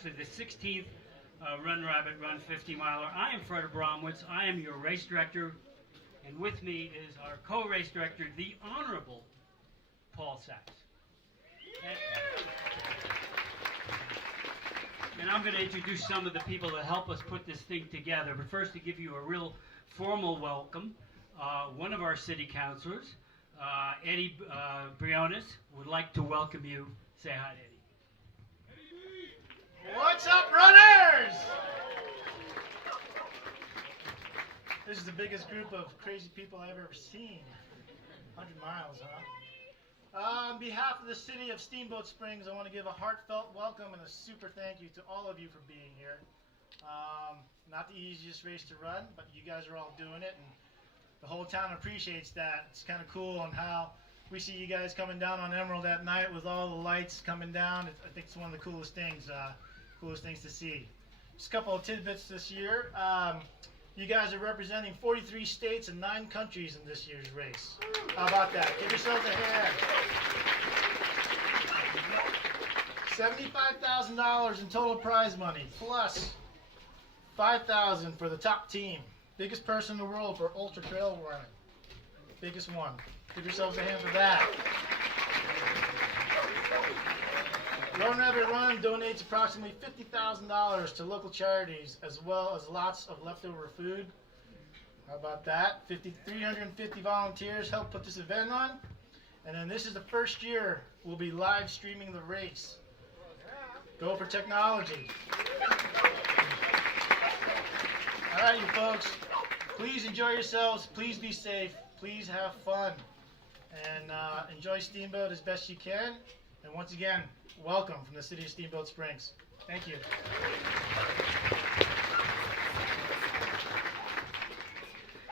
actually the 16th Run Rabbit Run 50 miler. I am Fred Abramowitz. I am your race director, and with me is our co-race director, the Honorable Paul Sachs. And I'm going to introduce some of the people that help us put this thing together. But first, to give you a real formal welcome, one of our city councilors, Eddie Briones, would like to welcome you. Say hi, Eddie. What's up, runners? This is the biggest group of crazy people I've ever seen. 100 miles, huh? On behalf of the city of Steamboat Springs, I want to give a heartfelt welcome and a super thank you to all of you for being here. Not the easiest race to run, but you guys are all doing it, and the whole town appreciates that. It's kind of cool on how we see you guys coming down on Emerald at night with all the lights coming down. I think it's one of the coolest things to see. Just a couple of tidbits this year. You guys are representing 43 states and 9 countries in this year's race. How about that? Give yourselves a hand. $75,000 in total prize money, plus $5,000 for the top team. Biggest person in the world for ultra trail running. Biggest one. Give yourselves a hand for that. Run Rabbit Run donates approximately $50,000 to local charities, as well as lots of leftover food. How about that? 350 volunteers help put this event on. And then this is the first year we'll be live streaming the race. Go for technology. All right, you folks, please enjoy yourselves. Please be safe. Please have fun. And enjoy Steamboat as best you can. And once again, welcome from the city of Steamboat Springs. Thank you.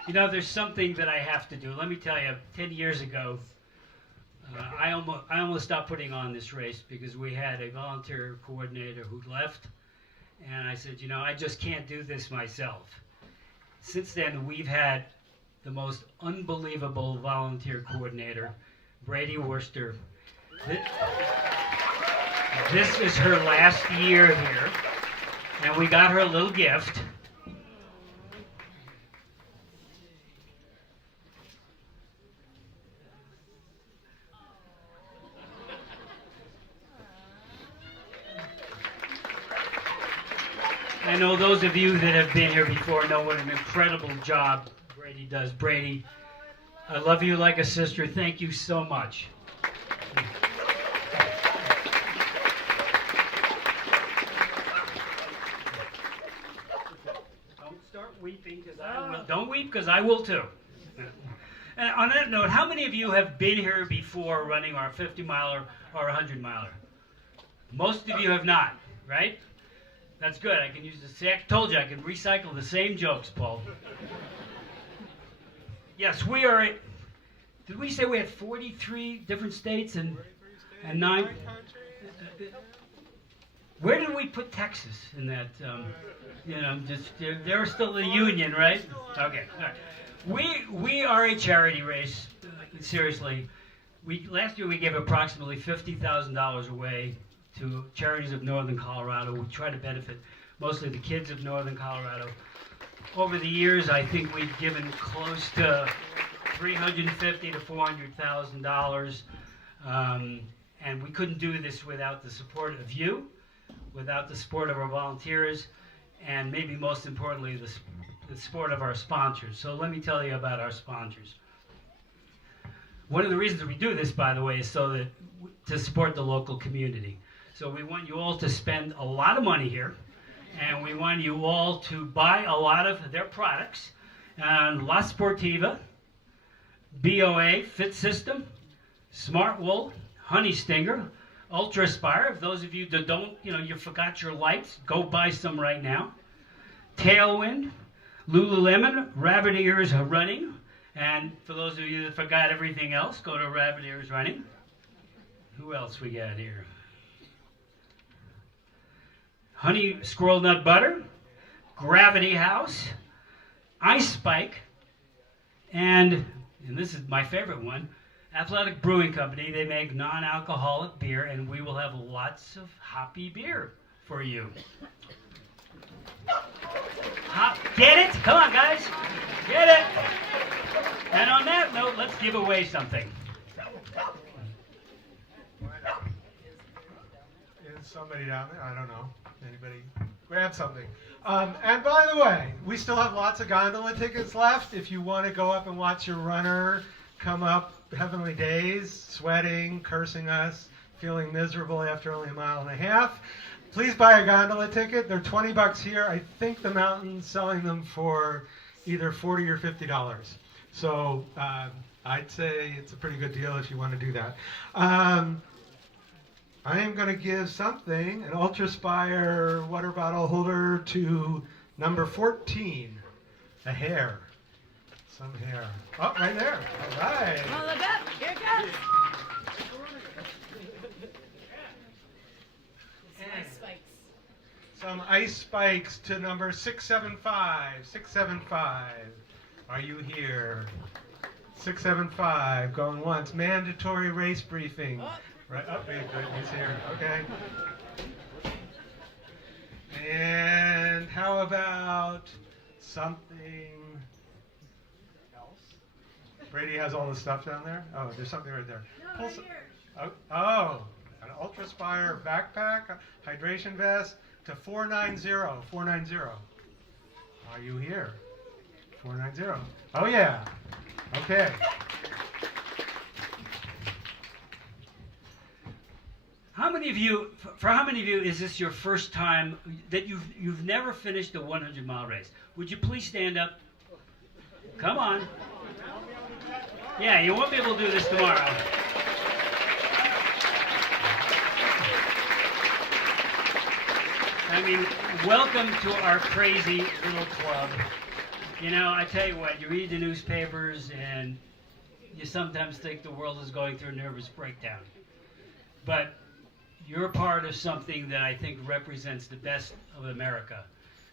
You know, there's something that I have to do. Let me tell you, 10 years ago, I almost stopped putting on this race because we had a volunteer coordinator who left. And I said, you know, I just can't do this myself. Since then, we've had the most unbelievable volunteer coordinator, Brady Worcester. This is her last year here, and we got her a little gift. I know those of you that have been here before know what an incredible job Brady does. Brady, I love you like a sister. Thank you so much. Weeping, because I will. Don't weep, because I will too. And on that note, how many of you have been here before running our 50 miler or 100 miler? Most of you have not, right? That's good. I can use the same. I told you I can recycle the same jokes, Paul. Yes, we are. Did we say we had 43 different states and 9? Where did we put Texas in that? You know, just they're still the union, right? Okay. All right. We are a charity race. Seriously, last year we gave approximately $50,000 away to charities of Northern Colorado. We try to benefit mostly the kids of Northern Colorado. Over the years, I think we've given close to $350,000 to $400,000, and we couldn't do this without the support of you, without the support of our volunteers, and maybe most importantly, the support of our sponsors. So let me tell you about our sponsors. One of the reasons we do this, by the way, is so that to support the local community. So we want you all to spend a lot of money here, and we want you all to buy a lot of their products. La Sportiva, BOA, Fit System, Smart Wool, Honey Stinger, Ultra Aspire. If those of you that don't, you forgot your lights, go buy some right now. Tailwind, Lululemon, Rabbit Ears Running, and for those of you that forgot everything else, go to Rabbit Ears Running. Who else we got here? Honey Squirrel Nut Butter, Gravity House, Ice Spike, and this is my favorite one, Athletic Brewing Company. They make non-alcoholic beer, and we will have lots of hoppy beer for you. Get it? Come on, guys. Get it. And on that note, let's give away something. Is somebody down there? I don't know. Anybody grab something? And by the way, we still have lots of gondola tickets left. If you want to go up and watch your runner come up Heavenly Days, sweating, cursing us, feeling miserable after only a mile and a half, please buy a gondola ticket. They're $20 here. I think the mountain's selling them for either $40 or $50. So I'd say it's a pretty good deal if you want to do that. I am going to give something, an Ultraspire water bottle holder to number 14, a hare. Some hare. Oh, right there. All right. Oh, look up. Here it comes. Ice spikes. Some ice spikes to number 675. 675. Are you here? 675. Going once. Mandatory race briefing. Oh. Right. Oh, good. He's here. Okay. And how about something else? Brady has all the stuff down there. Oh, there's something right there. No, right here. Oh, an Ultraspire backpack, hydration vest to 490. 490. Are you here? 490. Oh yeah. Okay. How many of you, for how many of you is this your first time that you've never finished a 100-mile race? Would you please stand up? Come on. Yeah, you won't be able to do this tomorrow. I mean, welcome to our crazy little club. You know, I tell you what, you read the newspapers and you sometimes think the world is going through a nervous breakdown. But you're part of something that I think represents the best of America.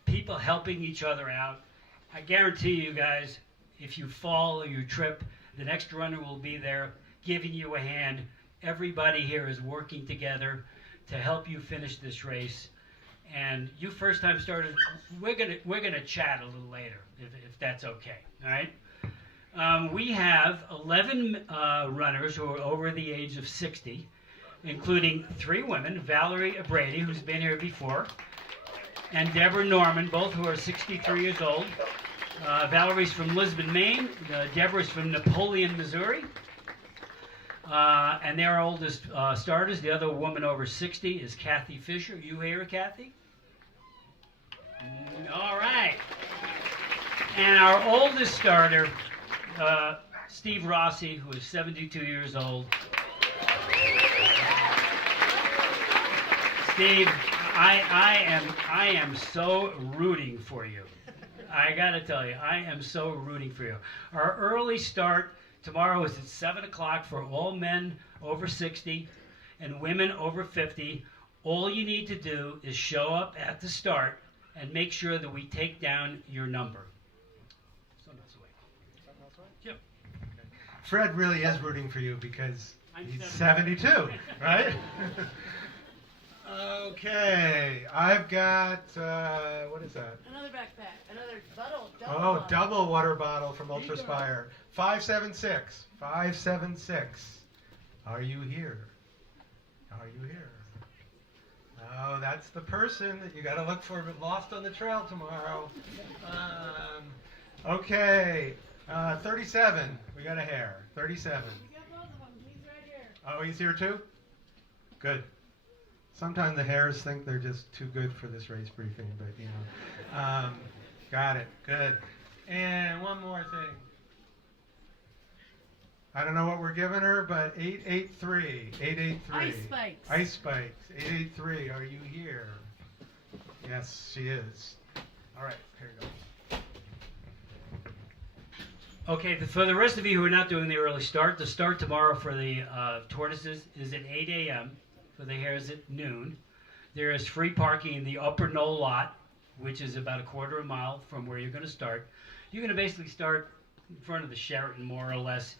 People helping each other out. I guarantee you guys, if you fall or you trip, the next runner will be there giving you a hand. Everybody here is working together to help you finish this race. And you first time started, we're gonna chat a little later, if that's okay. All right. We have 11 runners who are over the age of 60. Including 3 women, Valerie Brady, who's been here before, and Deborah Norman, both who are 63 years old. Valerie's from Lisbon, Maine. Deborah's from Napoleon, Missouri. And their oldest starters, the other woman over 60, is Kathy Fisher. You here, Kathy? All right. And our oldest starter, Steve Rossi, who is 72 years old. Steve, I am so rooting for you. I gotta tell you, I am so rooting for you. Our early start tomorrow is at 7 o'clock for all men over 60 and women over 50. All you need to do is show up at the start and make sure that we take down your number. Something else away. Yep. Fred really is rooting for you because I'm he's 72. 72, right? Okay, I've got, what is that? Another backpack. Another bottle. Oh, double water bottle from Ultraspire. 576. 576. Are you here? Are you here? Oh, that's the person that you got to look for, but lost on the trail tomorrow. Okay, 37. We got a hare. 37. You got both of them. He's right here. Oh, he's here too? Good. Sometimes the hares think they're just too good for this race briefing, but you know. Got it. Good. And one more thing. I don't know what we're giving her, but 883. 883. Ice spikes. Ice spikes. 883. Are you here? Yes, she is. All right. Here you go. Okay, for the rest of you who are not doing the early start, the start tomorrow for the tortoises is at 8 a.m. For the hares at noon. There is free parking in the upper knoll lot, which is about a quarter of a mile from where you're going to start. You're going to basically start in front of the Sheraton, more or less.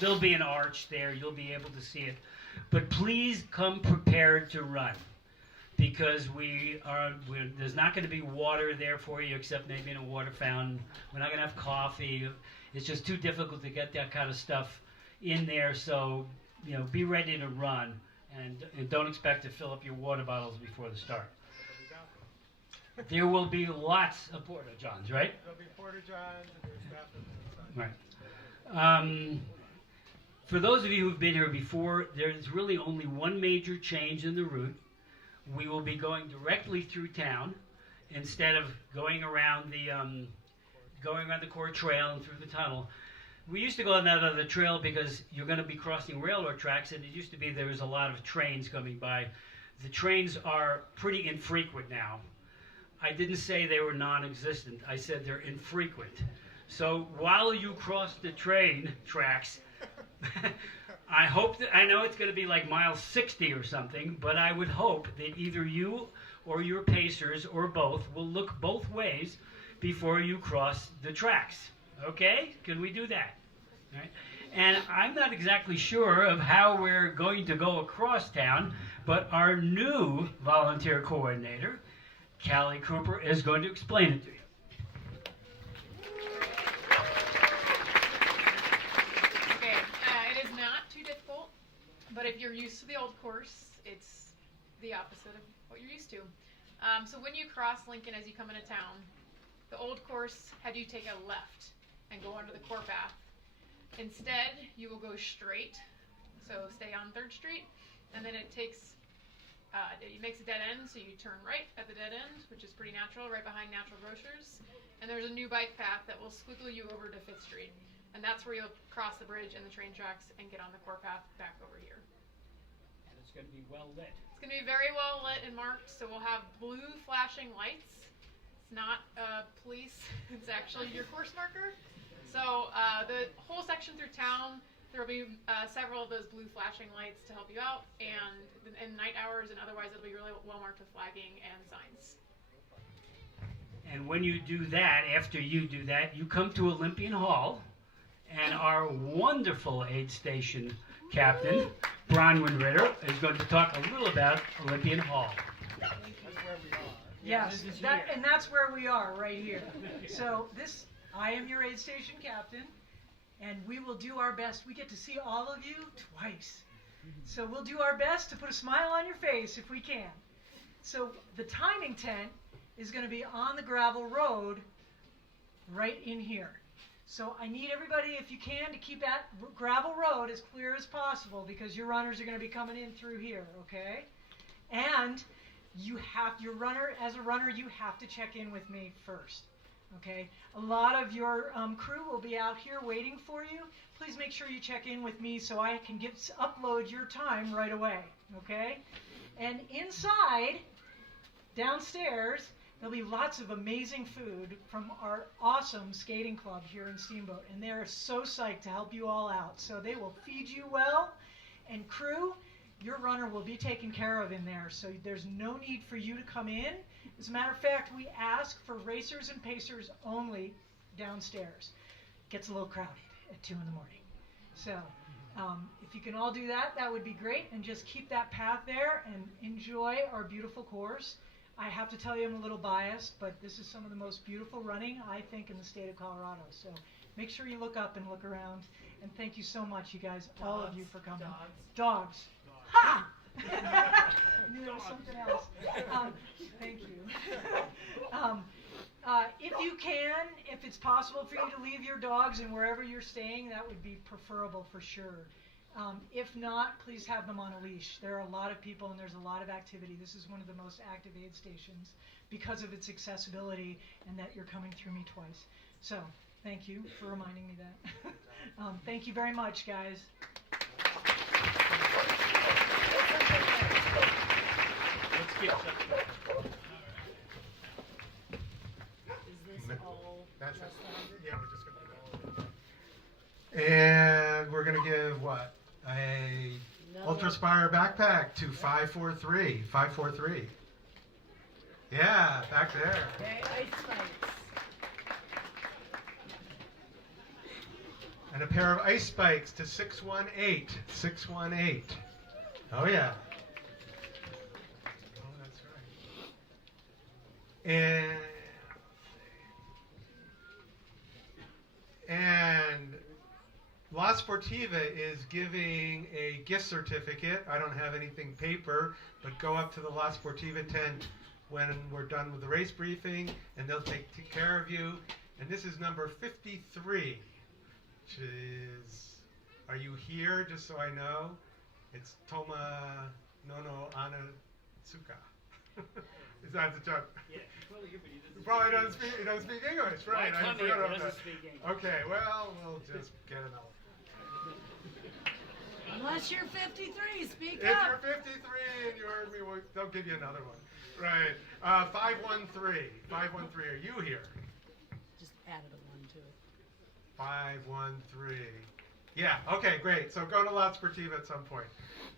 There'll be an arch there. You'll be able to see it. But please come prepared to run. because there's not going to be water there for you except maybe in a water fountain. We're not going to have coffee. It's just too difficult to get that kind of stuff in there. So, be ready to run, and don't expect to fill up your water bottles before the start. There will be lots of porta johns, right? There'll be porta johns and there's bathrooms inside. Right. For those of you who've been here before, there's really only one major change in the route. We will be going directly through town instead of going around the core trail and through the tunnel. We used to go on that other trail because you're going to be crossing railroad tracks, and it used to be there was a lot of trains coming by. The trains are pretty infrequent now. I didn't say they were non-existent. I said they're infrequent. So while you cross the train tracks, I know it's going to be like mile 60 or something, but I would hope that either you or your pacers or both will look both ways before you cross the tracks. Okay? Can we do that? All right. And I'm not exactly sure of how we're going to go across town, but our new volunteer coordinator, Callie Cooper, is going to explain it to you. But if you're used to the old course, it's the opposite of what you're used to. So when you cross Lincoln as you come into town, the old course had you take a left and go onto the core path. Instead, you will go straight. So stay on 3rd Street, and then it makes a dead end, so you turn right at the dead end, which is pretty natural, right behind Natural Grocers. And there's a new bike path that will squiggle you over to 5th Street. And that's where you'll cross the bridge and the train tracks and get on the core path back over here. And it's going to be well lit. It's going to be very well lit and marked, so we'll have blue flashing lights. It's not police, it's actually your course marker. So the whole section through town, there will be several of those blue flashing lights to help you out, and in night hours and otherwise it'll be really well marked with flagging and signs. And when you do that, after you do that, you come to Olympian Hall, and our wonderful aid station captain, Bronwyn Ritter, is going to talk a little about Olympian Hall. That's where we are. Yes, and that's where we are, right here. So I am your aid station captain, and we will do our best. We get to see all of you twice. So we'll do our best to put a smile on your face if we can. So the timing tent is going to be on the gravel road right in here. So I need everybody, if you can, to keep that gravel road as clear as possible because your runners are going to be coming in through here, okay? And as a runner, you have to check in with me first, okay? A lot of your crew will be out here waiting for you. Please make sure you check in with me so I can upload your time right away, okay? And inside, downstairs, there'll be lots of amazing food from our awesome skating club here in Steamboat, and they're so psyched to help you all out. So they will feed you well, and crew, your runner will be taken care of in there, so there's no need for you to come in. As a matter of fact, we ask for racers and pacers only downstairs. It gets a little crowded at 2 in the morning. So if you can all do that, that would be great, and just keep that path there and enjoy our beautiful course. I have to tell you I'm a little biased, but this is some of the most beautiful running, I think, in the state of Colorado. So make sure you look up and look around. And thank you so much, you guys, all of you, for coming. Dogs. Ha! I knew there was something else. Thank you. If you can, if it's possible for you to leave your dogs and wherever you're staying, that would be preferable for sure. If not, please have them on a leash. There are a lot of people and there's a lot of activity. This is one of the most active aid stations because of its accessibility and that you're coming through me twice. So, thank you for reminding me that. Thank you very much, guys. Let's get Is this all That's it. just the 100? Yeah, we're just going to do all of it. And we're going to give what? A Ultra Spire backpack to 543. 543. Yeah, back there. Okay, ice spikes. And a pair of ice spikes to 618. 618. Oh yeah. Oh, that's right. And La Sportiva is giving a gift certificate. I don't have anything paper, but go up to the La Sportiva tent when we're done with the race briefing, and they'll take care of you. And this is number 53, which is, are you here, just so I know? It's Toma Nono Anatsuka. Is that the joke? Yeah, probably here, but he doesn't. Probably doesn't speak English, right? Why I come forgot here? about He that. doesn't speak English. Okay, well, we'll just get another. Unless you're 53, speak If up. you're 53 and you heard me, they'll give you another one. Right. 513. 513. Are you here? Just added a 1 to it. 513. Yeah. Okay. Great. So go to La Sportiva at some point.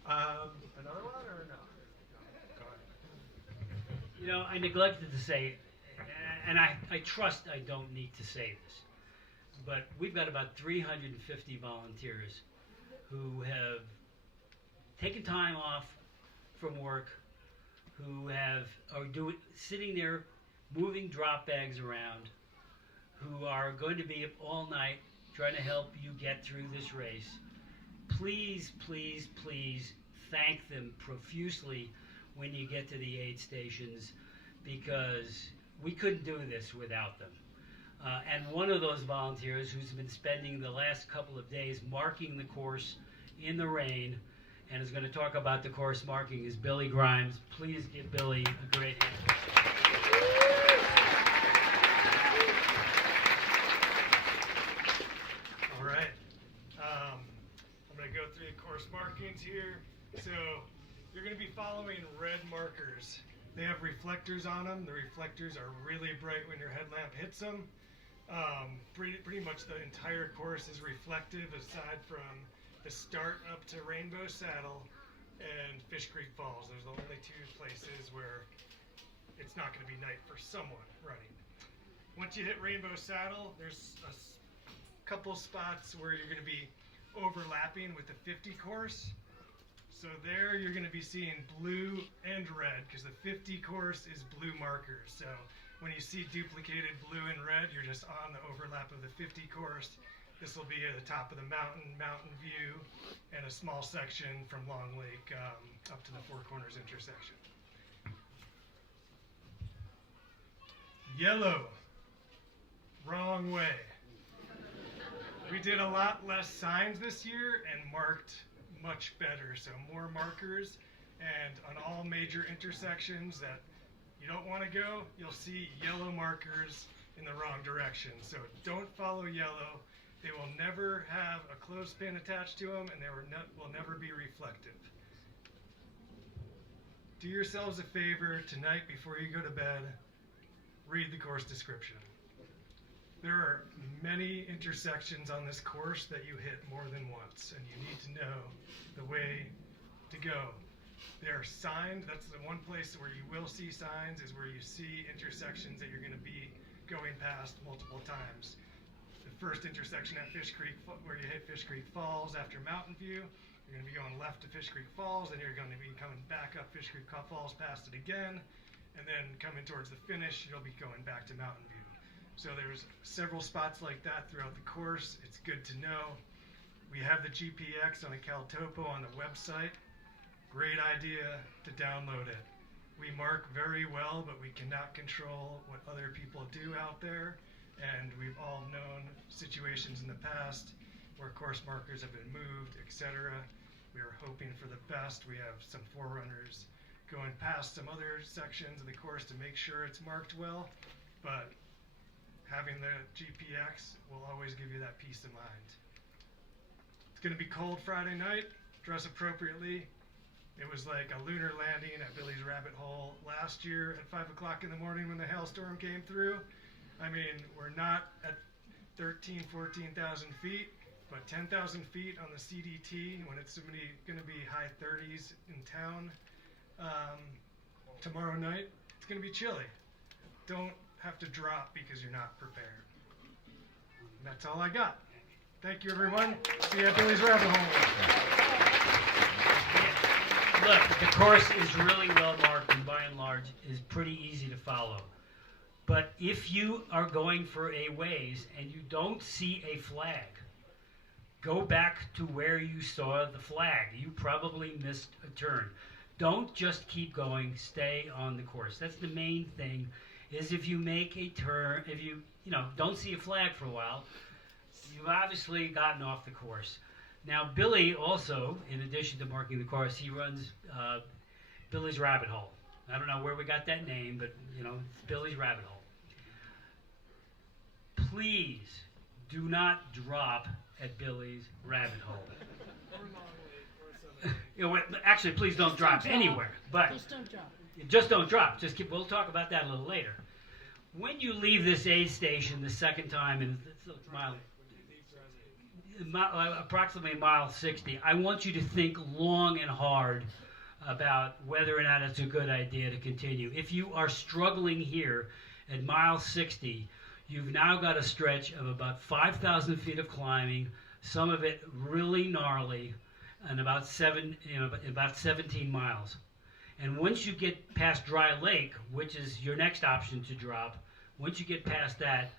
Another one or no? Go ahead. You know, I neglected to say, and I trust I don't need to say this, but we've got about 350 volunteers who have taken time off from work, who are sitting there moving drop bags around, who are going to be up all night trying to help you get through this race. Please, please, please thank them profusely when you get to the aid stations, because we couldn't do this without them. And one of those volunteers who's been spending the last couple of days marking the course in the rain and is going to talk about the course marking is Billy Grimes. Please give Billy a great hand. All right. I'm going to go through the course markings here. So you're going to be following red markers. They have reflectors on them. The reflectors are really bright when your headlamp hits them. Pretty much the entire course is reflective, aside from the start up to Rainbow Saddle and Fish Creek Falls. There's the only two places where it's not going to be night for someone running. Once you hit Rainbow Saddle, there's a couple spots where you're going to be overlapping with the 50 course. So there you're going to be seeing blue and red, because the 50 course is blue markers. So when you see duplicated blue and red, you're just on the overlap of the 50 course. This will be at the top of the mountain view, and a small section from Long Lake up to the Four Corners intersection. Yellow. Wrong way. We did a lot less signs this year and marked much better. So more markers, and on all major intersections that you don't want to go, you'll see yellow markers in the wrong direction. So don't follow yellow. They will never have a clothespin attached to them, and they will never be reflective. Do yourselves a favor tonight before you go to bed. Read the course description. There are many intersections on this course that you hit more than once, and you need to know the way to go. They are signed. That's the one place where you will see signs, is where you see intersections that you're going to be going past multiple times. The first intersection at Fish Creek, where you hit Fish Creek Falls after Mountain View, you're going to be going left to Fish Creek Falls, and you're going to be coming back up Fish Creek Falls past it again, and then coming towards the finish, you'll be going back to Mountain View. So there's several spots like that throughout the course. It's good to know. We have the GPX on a CalTopo on the website. Great idea to download it. We mark very well, but we cannot control what other people do out there. And we've all known situations in the past where course markers have been moved, etc. We are hoping for the best. We have some forerunners going past some other sections of the course to make sure it's marked well. But having the GPX will always give you that peace of mind. It's going to be cold Friday night. Dress appropriately. It was like a lunar landing at Billy's Rabbit Hole last year at 5 o'clock in the morning when the hailstorm came through. I mean, we're not at 13,000, 14,000 feet, but 10,000 feet on the CDT when it's going to be high 30s in town tomorrow night. It's going to be chilly. Don't have to drop because you're not prepared. And that's all I got. Thank you, everyone. See you at Billy's Rabbit Hole. Look, the course is really well marked, and by and large is pretty easy to follow. But if you are going for a ways and you don't see a flag, go back to where you saw the flag. You probably missed a turn. Don't just keep going, stay on the course. That's the main thing, is if you make a turn, if you don't see a flag for a while, you've obviously gotten off the course. Now, Billy also, in addition to marking the course, he runs Billy's Rabbit Hole. I don't know where we got that name, but, it's Billy's Rabbit Hole. Please do not drop at Billy's Rabbit Hole. Actually, please don't drop anywhere. But Just don't drop. just don't drop. We'll talk about that a little later. When you leave this aid station the second time, and it's approximately mile 60, I want you to think long and hard about whether or not it's a good idea to continue. If you are struggling here at mile 60, you've now got a stretch of about 5,000 feet of climbing, some of it really gnarly, and about 17 miles. And once you get past Dry Lake, which is your next option to drop, once you get past that,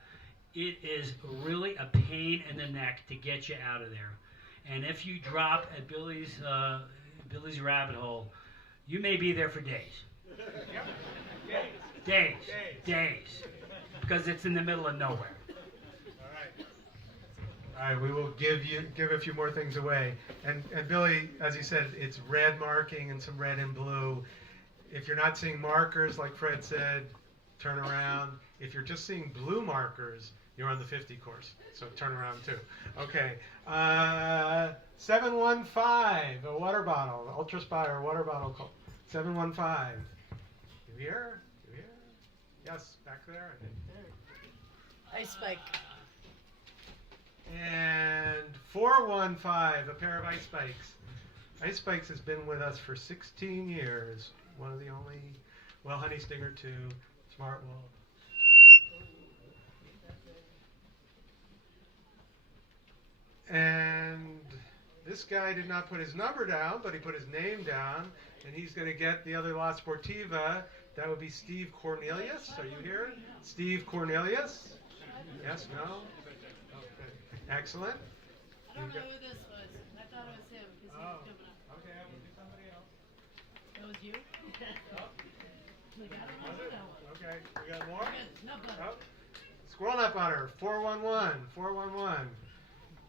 it is really a pain in the neck to get you out of there. And if you drop at Billy's Rabbit Hole, you may be there for days. Days. Because it's in the middle of nowhere. All right, we will give a few more things away. And Billy, as you said, it's red marking and some red and blue. If you're not seeing markers, like Fred said, turn around. If you're just seeing blue markers, you're on the 50 course. So turn around too. Okay. 715, a water bottle, Ultra Spire water bottle. 715. You hear? Yes, back there, I think. Ice spike. And 415, a pair of ice spikes. Ice spikes has been with us for 16 years. One of the only, Honey Stinger 2, Smart Wolf. And this guy did not put his number down, but he put his name down, and he's going to get the other La Sportiva. That would be Steve Cornelius. Are you here? Steve Cornelius? Yes, no? Okay. Excellent. I don't know who this was. I thought it was him because he was coming up. Okay, I will do somebody else. That was you? Like, I don't know who that was. Okay, we got more? No, but Oh. Squirrel Nut Butter, 411.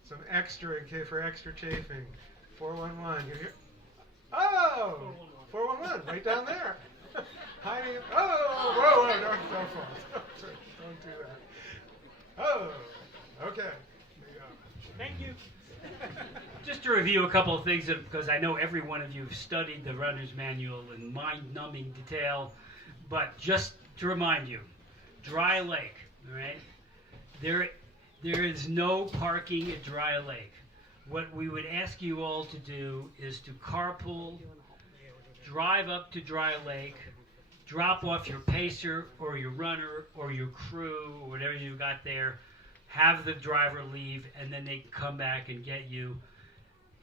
Some extra for extra chafing. 411. You're here? Oh! 411, right down there. Hiding. Oh! Whoa! Don't fall. Don't do that. Oh! Okay. There you go. Thank you. Just to review a couple of things, because I know every one of you have studied the runner's manual in mind-numbing detail, but just to remind you, Dry Lake, all right? There is no parking at Dry Lake. What we would ask you all to do is to carpool, drive up to Dry Lake, drop off your pacer or your runner or your crew or whatever you got there, have the driver leave, and then they come back and get you.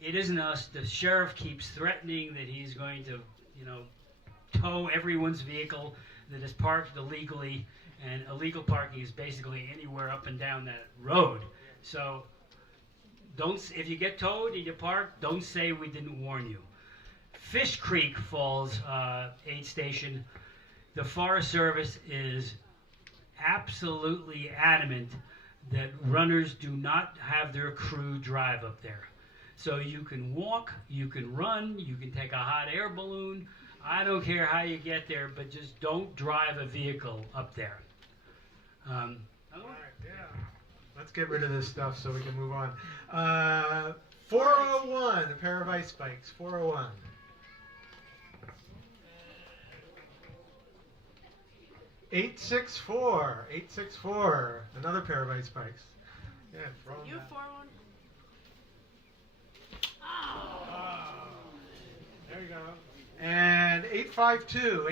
It isn't us. The sheriff keeps threatening that he's going to, tow everyone's vehicle that is parked illegally, and illegal parking is basically anywhere up and down that road. So if you get towed and you park, don't say we didn't warn you. Fish Creek Falls aid station, the Forest Service is absolutely adamant that runners do not have their crew drive up there. So you can walk, you can run, you can take a hot air balloon. I don't care how you get there, but just don't drive a vehicle up there. All right, yeah. Let's get rid of this stuff so we can move on. 401, a pair of ice spikes. 401. 864, another pair of ice spikes. Yeah, throw them you back. 4-1. Oh, there you go. And 852.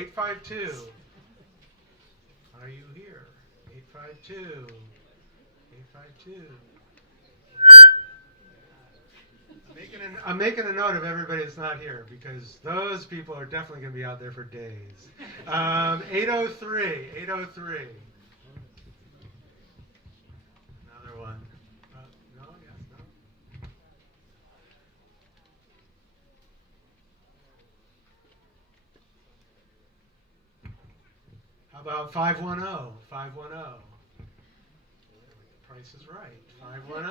Are you here? 852. I'm making a note of everybody that's not here because those people are definitely going to be out there for days. 803. How about 510? 510. Price is right. 510.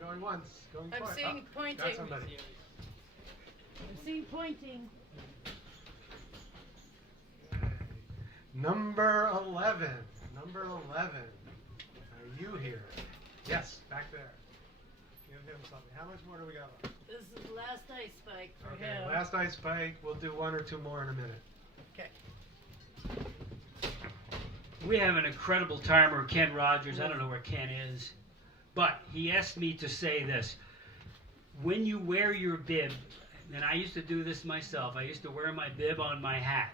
Going once, going twice. I'm seeing pointing. Got somebody. I'm seeing pointing. Okay. Number 11. Number 11. Are you here? Yes, back there. Give him something. How much more do we got left? This is the last ice spike for Okay, him. last ice spike. We'll do one or two more in a minute. Okay. We have an incredible timer, Ken Rogers. I don't know where Ken is, but he asked me to say this. When you wear your bib, and I used to do this myself, I used to wear my bib on my hat.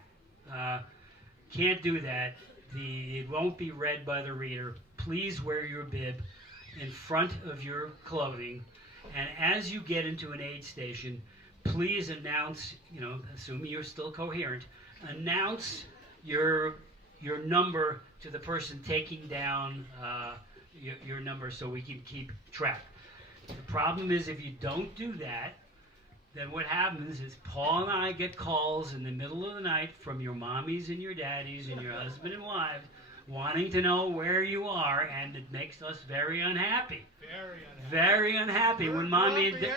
Can't do that. It won't be read by the reader. Please wear your bib in front of your clothing. And as you get into an aid station, please announce, assuming you're still coherent, announce your number to the person taking down your number so we can keep track. The problem is if you don't do that, then what happens is Paul and I get calls in the middle of the night from your mommies and your daddies and your husband and wives wanting to know where you are, and it makes us very unhappy. Very unhappy when mommy and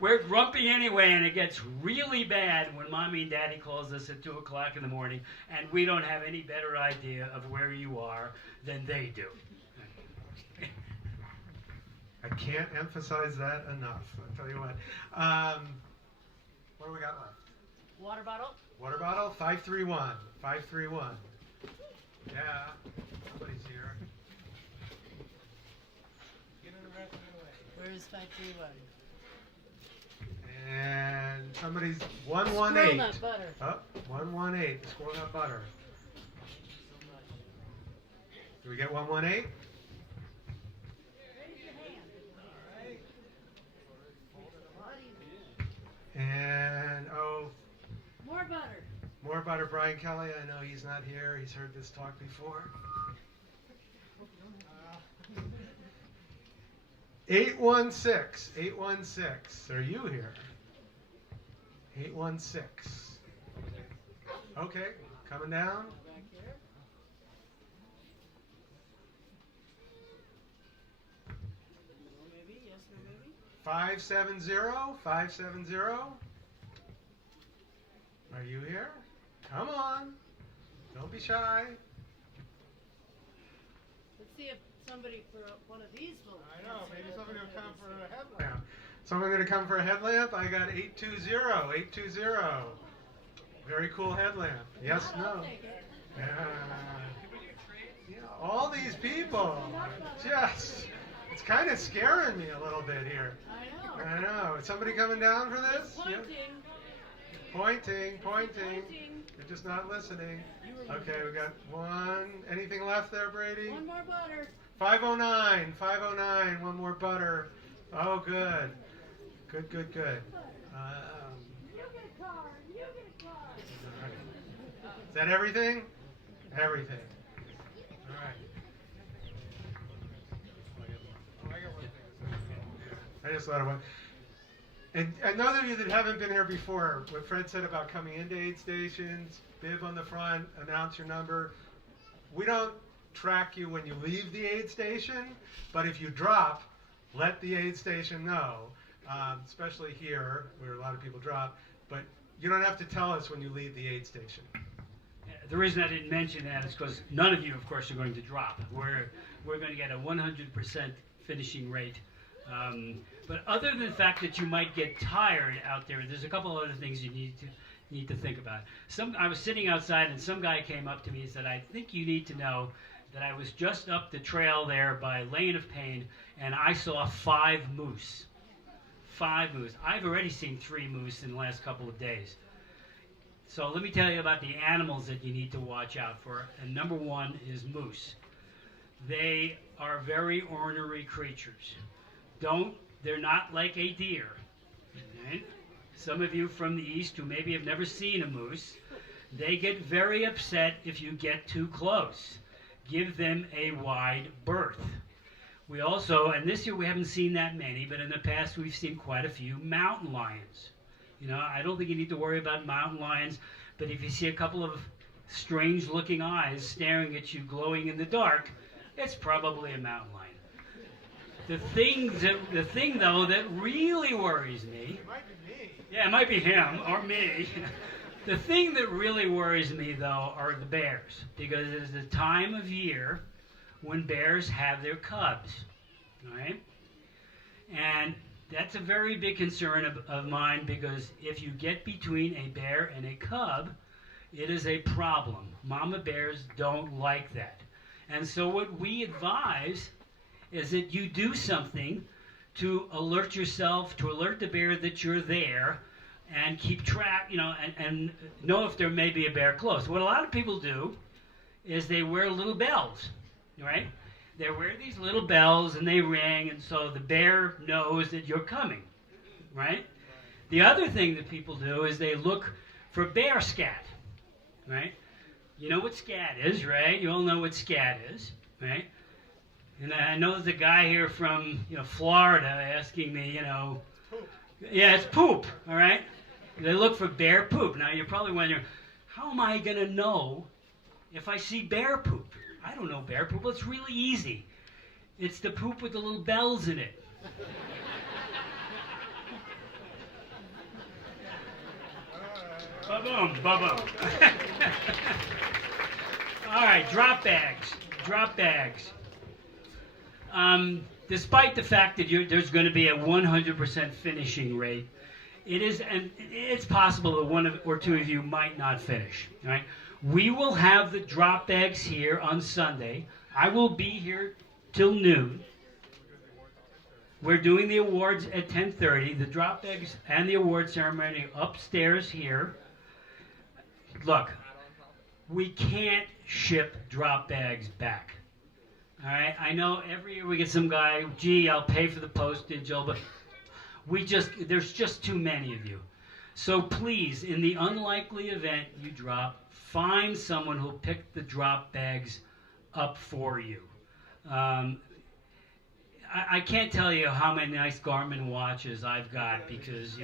we're grumpy anyway, and it gets really bad when mommy and daddy calls us at 2 o'clock in the morning, and we don't have any better idea of where you are than they do. I can't emphasize that enough. I'll tell you what. What do we got left? Water bottle. Water bottle, 531. 531. Yeah, somebody's here. Get in the rest of the way. Where is 531? And somebody's Squirrel 118. nut butter. Oh, 118. Squirrel nut butter. Do we get 118? And More butter. more butter, Brian Kelly. I know he's not here. He's heard this talk before. 816. 816. Are you here? 816. Okay, coming down. Back here. No maybe. Yes, no maybe. 570. 570. Are you here? Come on. Don't be shy. Let's see if somebody for one of these will. I know, maybe somebody will come for a headlamp. Someone going to come for a headlamp? I got 820. 820. Very cool headlamp. Yes, I'll no. take it. Yeah, all these people. Just, it's kind of scaring me a little bit here. I know. I know. Is somebody coming down for this? Pointing. Pointing. Pointing. They're just not listening. Okay, we got one. Anything left there, Brady? One more butter. 509. 509. One more butter. Oh, good. Good. You get a car. You get a car. Is that everything? Everything. All right. I just thought about. And those of you that haven't been here before, what Fred said about coming into aid stations, bib on the front, announce your number. We don't track you when you leave the aid station, but if you drop, let the aid station know, especially here where a lot of people drop, but you don't have to tell us when you leave the aid station. The reason I didn't mention that is because none of you, of course, are going to drop. We're going to get a 100% finishing rate. But other than the fact that you might get tired out there, there's a couple other things you need to think about. I was sitting outside and some guy came up to me and said, "I think you need to know that I was just up the trail there by Lane of Pain and I saw 5 moose. 5 moose. I've already seen 3 moose in the last couple of days." So let me tell you about the animals that you need to watch out for. And number 1 is moose. They are very ornery creatures. They're not like a deer. Right? Some of you from the east who maybe have never seen a moose, they get very upset if you get too close. Give them a wide berth. We also, and this year we haven't seen that many, but in the past we've seen quite a few mountain lions. I don't think you need to worry about mountain lions, But if you see a couple of strange-looking eyes staring at you, glowing in the dark, it's probably a mountain lion. The thing though that really worries me. It might be me. Yeah, it might be him or me. The thing that really worries me, though, are the bears, because it is the time of year when bears have their cubs, all right? And that's a very big concern of mine, because if you get between a bear and a cub, it is a problem. Mama bears don't like that. And so what we advise is that you do something to alert yourself, to alert the bear that you're there, and keep track, and know if there may be a bear close. What a lot of people do is they wear little bells, right? They wear these little bells and they ring, and so the bear knows that you're coming, right? The other thing that people do is they look for bear scat, right? You know what scat is, right? You all know what scat is, right? And I know there's a guy here from Florida asking me, yeah, it's poop, all right? They look for bear poop. Now, you're probably wondering, how am I going to know if I see bear poop? I don't know bear poop. Well, it's really easy. It's the poop with the little bells in it. Ba-boom, ba-boom. All right, drop bags. Drop bags. Despite the fact that there's going to be a 100% finishing rate, it's possible that one or two of you might not finish. All right, we will have the drop bags here on Sunday. I will be here till noon. We're doing the awards at 10:30. The drop bags and the award ceremony upstairs here. Look, we can't ship drop bags back. All right, I know every year we get some guy, gee, I'll pay for the postage, but there's just too many of you. So please, in the unlikely event you drop, find someone who'll pick the drop bags up for you. I can't tell you how many nice Garmin watches I've got because,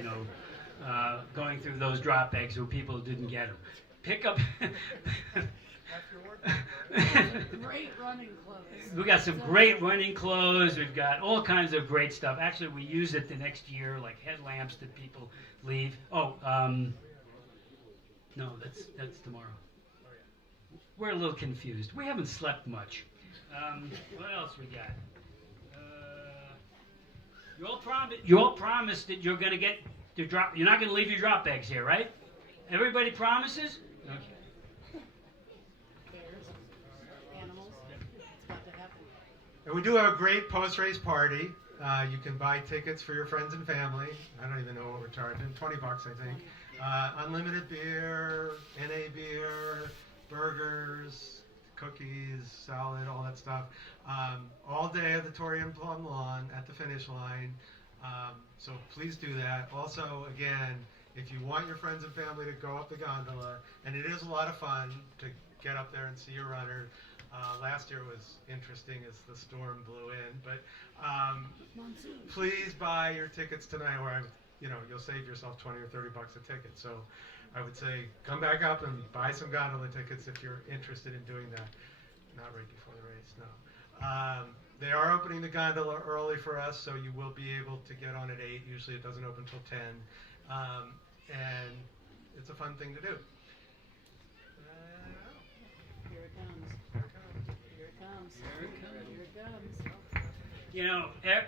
going through those drop bags where people didn't get them. Pick up... Great running clothes. We got some great running clothes. We've got all kinds of great stuff. Actually, we use it the next year, like headlamps that people leave. No, that's tomorrow. We're a little confused. We haven't slept much. What else we got? You all promised that you're going to get the drop. You're not going to leave your drop bags here, right? Everybody promises? Okay. And we do have a great post-race party. You can buy tickets for your friends and family. I don't even know what we're charging. $20, I think. Unlimited beer, NA beer, burgers, cookies, salad, all that stuff. All day at the Torium Plum Lawn at the finish line. So please do that. Also, again, if you want your friends and family to go up the gondola, and it is a lot of fun to get up there and see your runner. Last year was interesting as the storm blew in, but please buy your tickets tonight, or you'll save yourself $20 or $30 a ticket. So I would say come back up and buy some gondola tickets if you're interested in doing that. Not right before the race, no. They are opening the gondola early for us, so you will be able to get on at 8. Usually it doesn't open until 10, and it's a fun thing to do. Here it comes. Here it comes. Here it comes. Here it comes.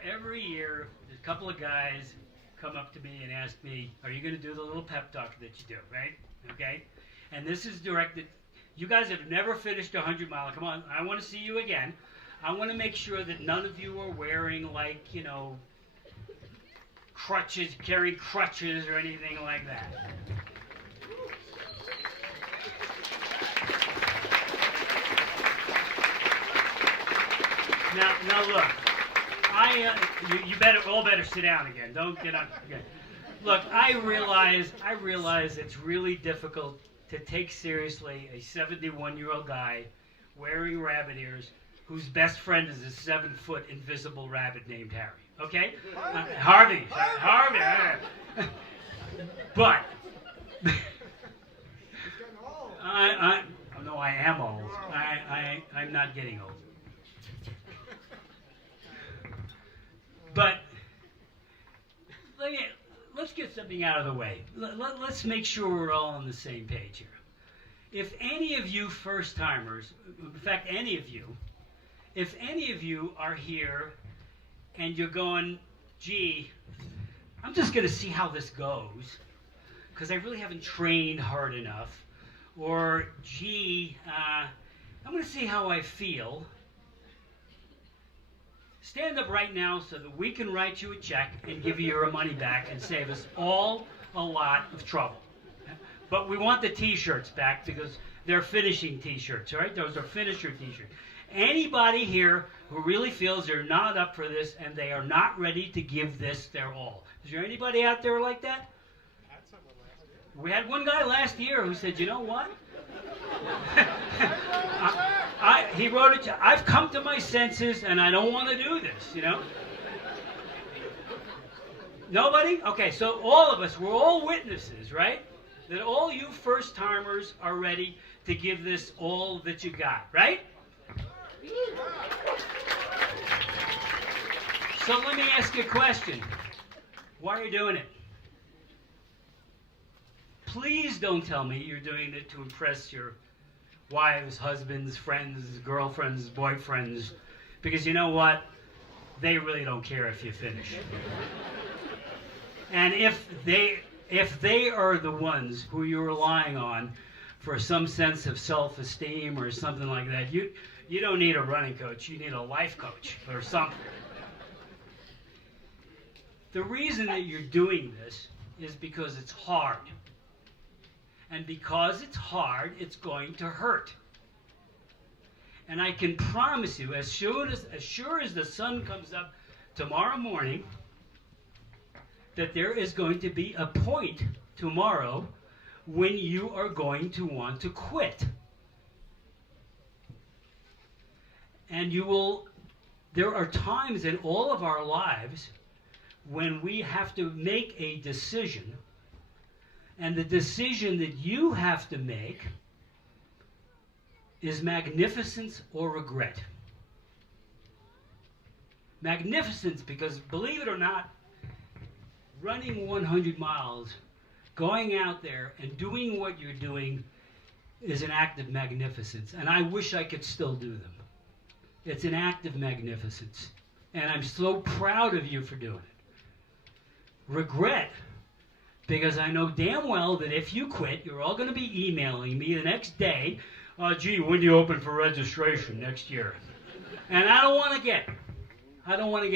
Every year, a couple of guys come up to me and ask me, are you going to do the little pep talk that you do, right? Okay? And this is directed, you guys have never finished a 100-mile. Come on, I want to see you again. I want to make sure that none of you are wearing, crutches, carrying crutches or anything like that. Now look, you all better sit down again. Don't get up again. Look, I realize it's really difficult to take seriously a 71-year-old guy wearing rabbit ears whose best friend is a 7-foot invisible rabbit named Harry. Okay? Harvey. No, I am old. I'm not getting old. But let's get something out of the way. Let's make sure we're all on the same page here. If any of you first-timers, in fact, if any of you are here and you're going, gee, I'm just going to see how this goes because I really haven't trained hard enough, or gee, I'm going to see how I feel, stand up right now so that we can write you a check and give you your money back and save us all a lot of trouble. But we want the t-shirts back because they're finishing t-shirts, all right? Those are finisher t-shirts. Anybody here who really feels they're not up for this and they are not ready to give this their all. Is there anybody out there like that? We had one guy last year who said, you know what? He wrote it, I've come to my senses and I don't want to do this, you know? Nobody? Okay, so all of us, we're all witnesses, right? That all you first-timers are ready to give this all that you got, right? So let me ask you a question. Why are you doing it? Please don't tell me you're doing it to impress your wives, husbands, friends, girlfriends, boyfriends, because you know what? They really don't care if you finish. And if they are the ones who you're relying on for some sense of self-esteem or something like that, you don't need a running coach, you need a life coach or something. The reason that you're doing this is because it's hard. And because it's hard, it's going to hurt. And I can promise you, as sure as the sun comes up tomorrow morning, that there is going to be a point tomorrow when you are going to want to quit. And there are times in all of our lives when we have to make a decision, and the decision that you have to make is magnificence or regret. Magnificence, because believe it or not, running 100 miles, going out there and doing what you're doing is an act of magnificence. And I wish I could still do them. It's an act of magnificence. And I'm so proud of you for doing it. Regret, because I know damn well that if you quit, you're all going to be emailing me the next day, gee, when do you open for registration next year? And I don't want to get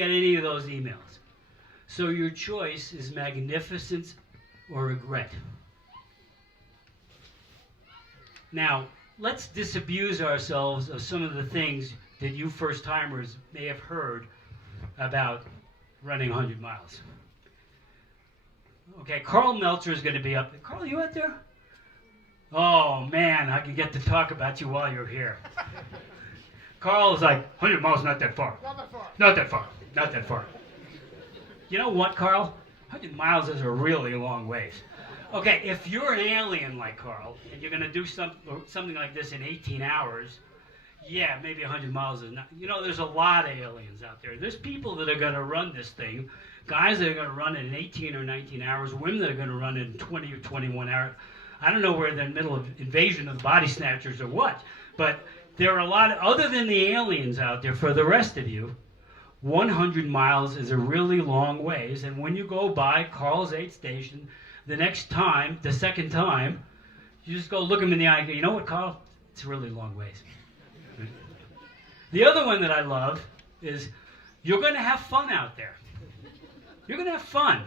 any of those emails. So your choice is magnificence or regret. Now, let's disabuse ourselves of some of the things that you first-timers may have heard about running 100 miles. Okay, Carl Meltzer is going to be up there. Carl, you out there? Oh, man, I can get to talk about you while you're here. Carl is like, 100 miles, not that far. Not that far. Not that far. Not that far. You know what, Carl? 100 miles is a really long ways. Okay, if you're an alien like Carl, and you're going to do something like this in 18 hours, yeah, maybe 100 miles is not. You know, there's a lot of aliens out there. There's people that are going to run this thing, guys that are going to run it in 18 or 19 hours, women that are going to run it in 20 or 21 hours. I don't know where they're in the middle of invasion of the body snatchers or what, but there are a lot, other than the aliens out there, for the rest of you, 100 miles is a really long ways, and when you go by Carl's aid station, the second time, you just go look him in the eye and go, you know what, Carl? It's a really long ways. The other one that I love is you're going to have fun out there. You're going to have fun.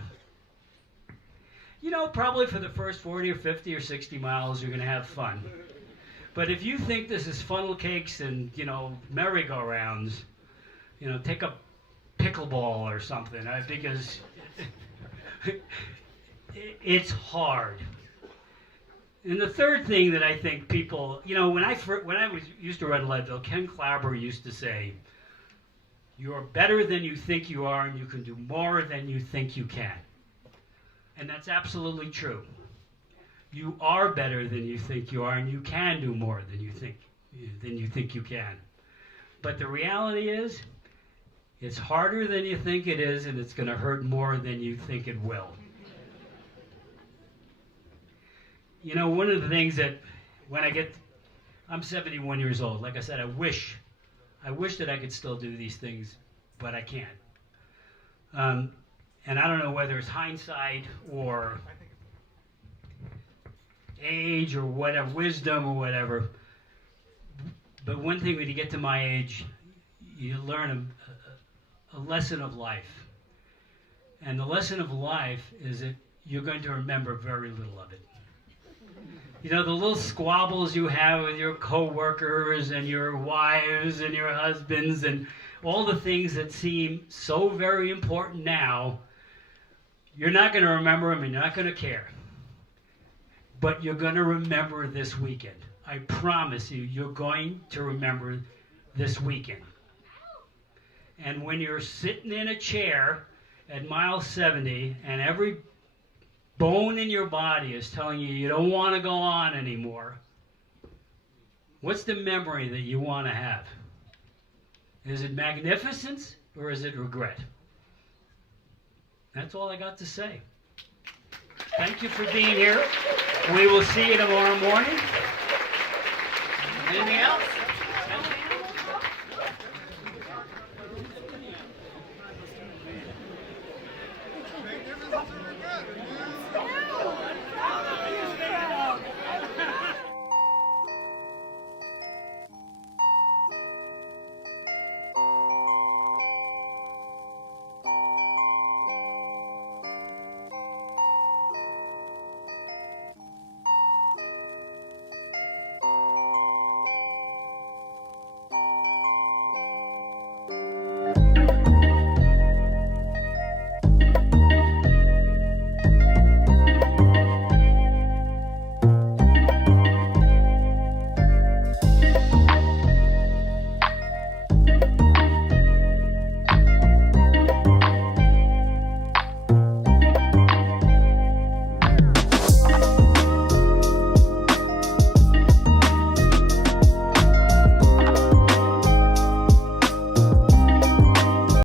You know, probably for the first 40 or 50 or 60 miles, you're going to have fun. But if you think this is funnel cakes and, merry-go-rounds, take a pickleball or something, because it's hard. And the third thing that I think people, when I used to run Leadville, Ken Clabber used to say, you're better than you think you are, and you can do more than you think you can. And that's absolutely true. You are better than you think you are, and you can do more than you think you can. But the reality is, it's harder than you think it is, and it's going to hurt more than you think it will. You know, one of the things that I'm 71 years old. Like I said, I wish that I could still do these things, but I can't. And I don't know whether it's hindsight or age or whatever, wisdom or whatever. But one thing, when you get to my age, you learn a lesson of life. And the lesson of life is that you're going to remember very little of it. You know, the little squabbles you have with your coworkers and your wives and your husbands and all the things that seem so very important now, you're not going to remember them and you're not going to care. But you're going to remember this weekend. I promise you, you're going to remember this weekend. And when you're sitting in a chair at mile 70 and every bone in your body is telling you you don't want to go on anymore, what's the memory that you want to have? Is it magnificence or is it regret? That's all I got to say. Thank you for being here. We will see you tomorrow morning. Anything else?